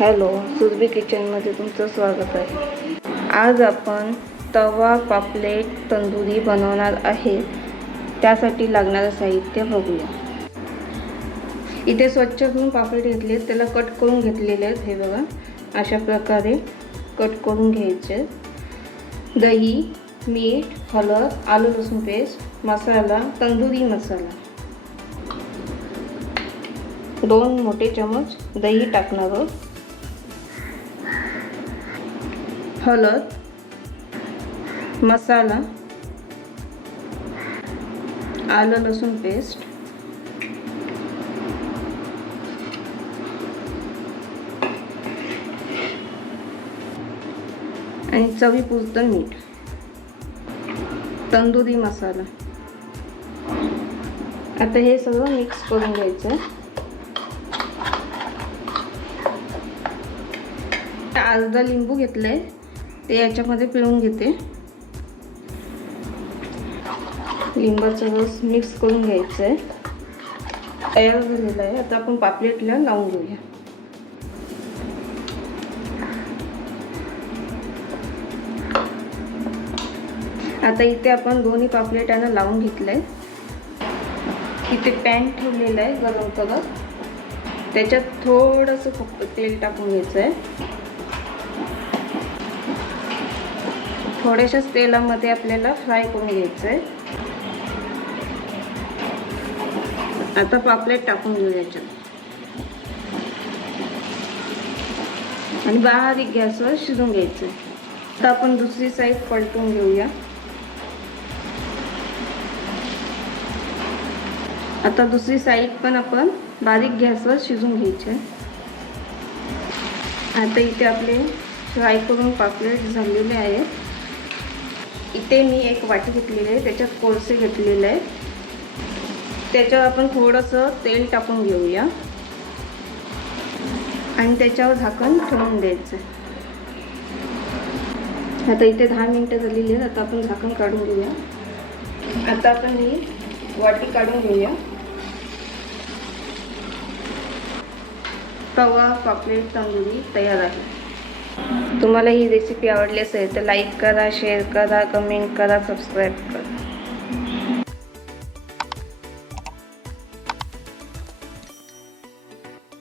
Hello, Surabhi किचनमध्ये तुमचं स्वागत आहे। आज आपण तवा पापलेट तंदुरी बनवणार आहे। त्यासाठी लागणारे साहित्य बघूया। इथे स्वच्छ करून पापलेट घेतले, त्याला कट करून घेतलेले आहेत। हे बघा, अशा प्रकारे कट करून घ्यायचे। दही, मीठ, हळद, आलं लसूण पेस्ट, मसाला, तंदुरी मसाला, 2 मोठे चमच दही टाकणार आहोत, हळद, मसाला, आलं लसूण पेस्ट, आणि चवीपुरतं मीठ, तंदुरी मसाला। आता हे सगळं मिक्स करून घ्यायचं। अर्धा लिंबू घेतलंय, ते याच्यामध्ये पिळून घेते। लिंबाचा रस मिक्स करून घ्यायचा आहे। तयार झालेला आहे। आता आपण पापलेटला लावून घेऊया। आता इथे आपण दोन्ही पापलेटांना लावून घेतलंय। इथे पॅन ठेवलेला आहे गरम करत, त्याच्यात थोडंसं फक्त तेल टाकून घ्यायचं आहे। थोड्याशाच तेलामध्ये आपल्याला फ्राय करून घ्यायचं आहे। आता पापलेट टाकून घेऊ याच्यात आणि बारीक गॅसवर शिजून घ्यायचं आहे। आता आपण दुसरी साईड पलटून घेऊया। आता दुसरी साईड पण आपण बारीक गॅसवर शिजून घ्यायची आहे। आता इथे आपले फ्राय करून पापलेट झालेले आहेत। इथे मी एक वाटी घेतलेली आहे, त्याच्यात कोळसे घेतलेले आहे। त्याच्यावर आपण थोडंसं तेल टाकून घेऊया आणि त्याच्यावर झाकण ठेवून द्यायचं। आता इथे 10 मिनिटं झालेली आहेत। आता आपण झाकण काढून घेऊया। आता आपण ही वाटी काढून घेऊया। तवा पापलेट तंदुरी तयार आहे। तुम्हाला ही रेसिपी आवडली असेल तर लाईक करा, शेअर करा, कमेंट करा, सबस्क्राईब करा।